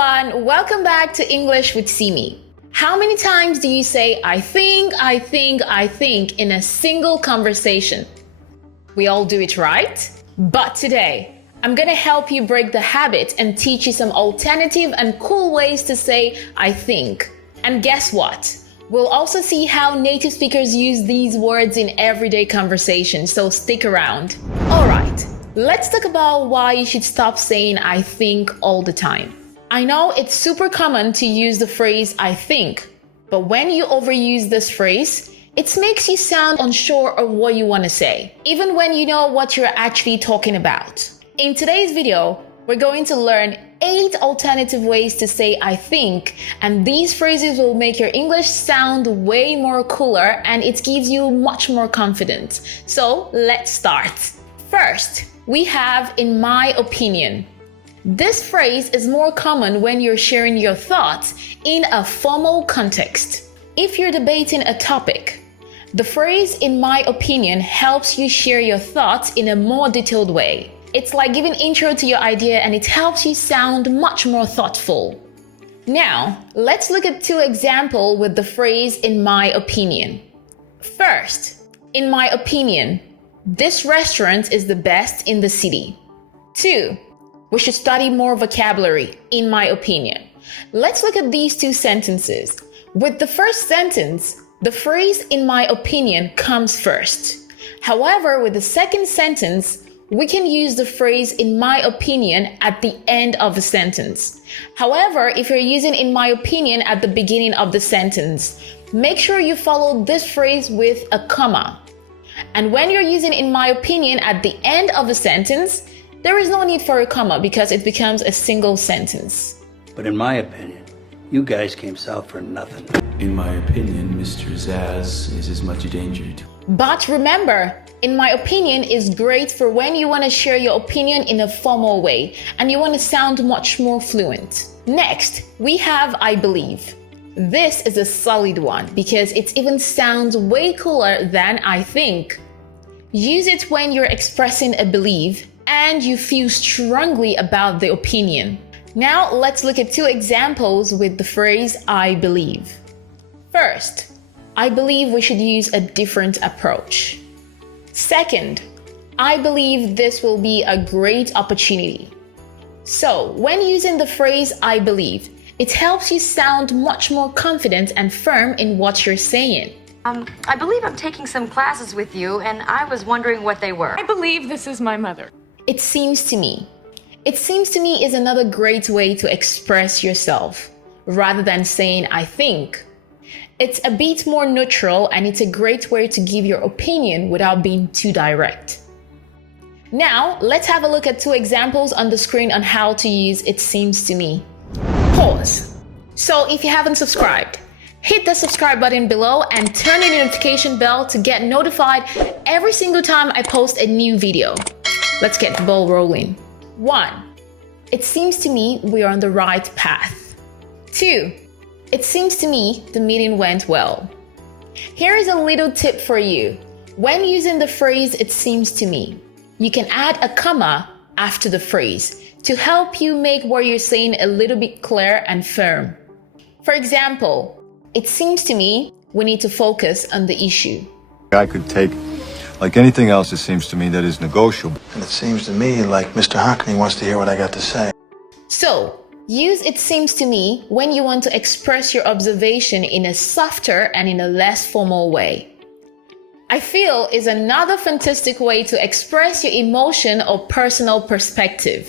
everyone, welcome back to English with Simi. How many times do you say I think in a single conversation? We all do it, right? But today, I'm gonna help you break the habit and teach you some alternative and cool ways to say I think. And guess what? We'll also see how native speakers use these words in everyday conversation, so stick around. Alright, let's talk about why you should stop saying I think all the time. I know it's super common to use the phrase I think, but when you overuse this phrase, it makes you sound unsure of what you want to say, even when you know what you're actually talking about. In today's video, we're going to learn 8 alternative ways to say I think, and these phrases will make your English sound way more cooler and it gives you much more confidence. So let's start. First, we have in my opinion. This phrase is more common when you're sharing your thoughts in a formal context. If you're debating a topic, the phrase in my opinion helps you share your thoughts in a more detailed way. It's like giving intro to your idea and it helps you sound much more thoughtful. Now, let's look at 2 examples with the phrase in my opinion. First, in my opinion, this restaurant is the best in the city. 2, we should study more vocabulary, in my opinion. Let's look at these 2 sentences. With the first sentence, the phrase in my opinion comes first. However, with the second sentence, we can use the phrase in my opinion at the end of the sentence. However, if you're using in my opinion at the beginning of the sentence, make sure you follow this phrase with a comma. And when you're using in my opinion at the end of a sentence, there is no need for a comma because it becomes a single sentence. But in my opinion, you guys came south for nothing. In my opinion, Mr. Zaz is as much a danger to... But remember, in my opinion is great for when you want to share your opinion in a formal way and you want to sound much more fluent. Next, we have I believe. This is a solid one because it even sounds way cooler than I think. Use it when you're expressing a belief and you feel strongly about the opinion. Now let's look at 2 examples with the phrase I believe. First, I believe we should use a different approach. Second, I believe this will be a great opportunity. So when using the phrase I believe, it helps you sound much more confident and firm in what you're saying. I believe I'm taking some classes with you, and I was wondering what they were. I believe this is my mother. It seems to me. It seems to me is another great way to express yourself, rather than saying I think. It's a bit more neutral and it's a great way to give your opinion without being too direct. Now, let's have a look at 2 examples on the screen on how to use it seems to me. Pause. So if you haven't subscribed, hit the subscribe button below and turn on the notification bell to get notified every single time I post a new video. Let's get the ball rolling. 1. It seems to me we are on the right path. 2. It seems to me the meeting went well. Here is a little tip for you. When using the phrase it seems to me, you can add a comma after the phrase to help you make what you're saying a little bit clear and firm. For example, it seems to me we need to focus on the issue. I could take like anything else, it seems to me, that is negotiable. And it seems to me like Mr. Hockney wants to hear what I got to say. So, use it seems to me when you want to express your observation in a softer and in a less formal way. I feel is another fantastic way to express your emotion or personal perspective.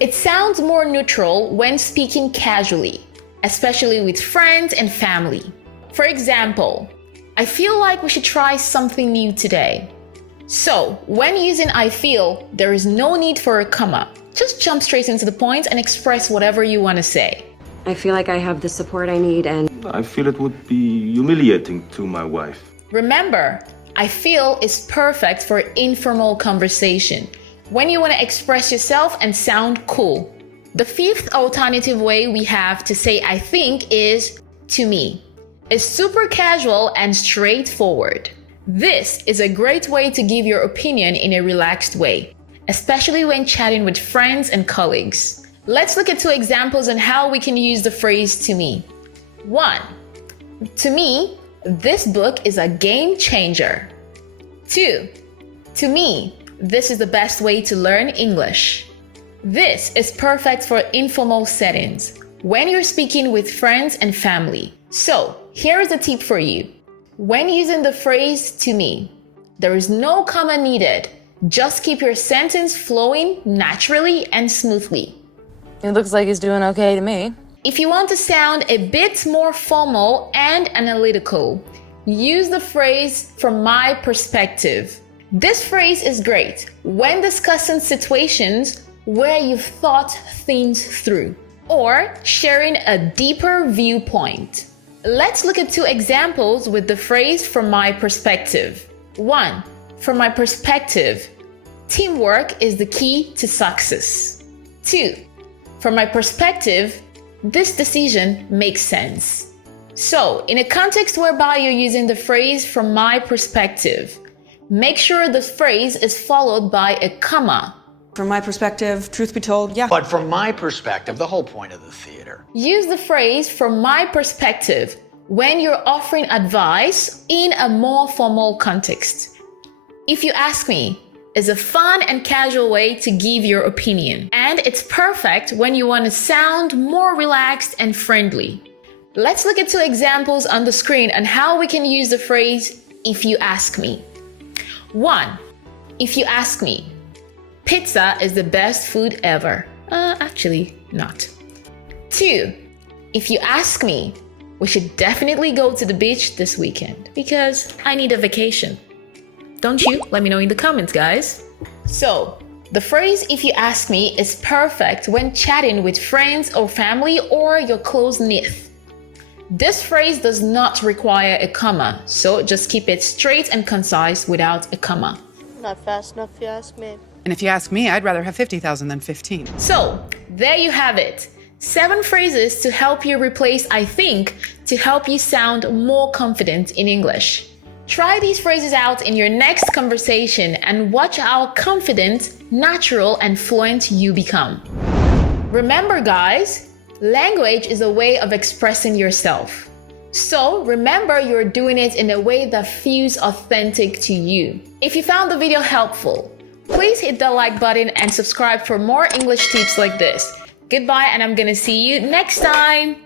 It sounds more neutral when speaking casually, especially with friends and family. For example, I feel like we should try something new today. So, when using I feel, there is no need for a comma. Just jump straight into the point and express whatever you want to say. I feel like I have the support I need and I feel it would be humiliating to my wife. Remember, I feel is perfect for informal conversation, when you want to express yourself and sound cool. The 5th alternative way we have to say I think is to me. It's super casual and straightforward. This is a great way to give your opinion in a relaxed way, especially when chatting with friends and colleagues. Let's look at 2 examples on how we can use the phrase to me. 1. To me, this book is a game changer. 2. To me, this is the best way to learn English. This is perfect for informal settings, when you're speaking with friends and family. So, here is a tip for you. When using the phrase to me, there is no comma needed. Just keep your sentence flowing naturally and smoothly. It looks like he's doing okay to me. If you want to sound a bit more formal and analytical, use the phrase from my perspective. This phrase is great when discussing situations where you've thought things through or sharing a deeper viewpoint. Let's look at 2 examples with the phrase from my perspective. 1. From my perspective, teamwork is the key to success. 2. From my perspective, this decision makes sense. So, in a context whereby you're using the phrase from my perspective, make sure the phrase is followed by a comma. From my perspective, truth be told, yeah. But from my perspective, the whole point of the theater. Use the phrase from my perspective when you're offering advice in a more formal context. If you ask me, is a fun and casual way to give your opinion, and it's perfect when you want to sound more relaxed and friendly. Let's look at 2 examples on the screen on how we can use the phrase if you ask me. 1. If you ask me, pizza is the best food ever. Actually, not. 2. If you ask me, we should definitely go to the beach this weekend because I need a vacation. Don't you? Let me know in the comments, guys. So, the phrase if you ask me is perfect when chatting with friends or family or your close-knit. This phrase does not require a comma, so just keep it straight and concise without a comma. Not fast enough if you ask me. And if you ask me, I'd rather have 50,000 than 15. So, there you have it. 7 phrases to help you replace I think to help you sound more confident in English. Try these phrases out in your next conversation and watch how confident, natural, and fluent you become. Remember, guys, language is a way of expressing yourself. So remember you're doing it in a way that feels authentic to you. If you found the video helpful, please hit the like button and subscribe for more English tips like this. Goodbye, and I'm gonna see you next time.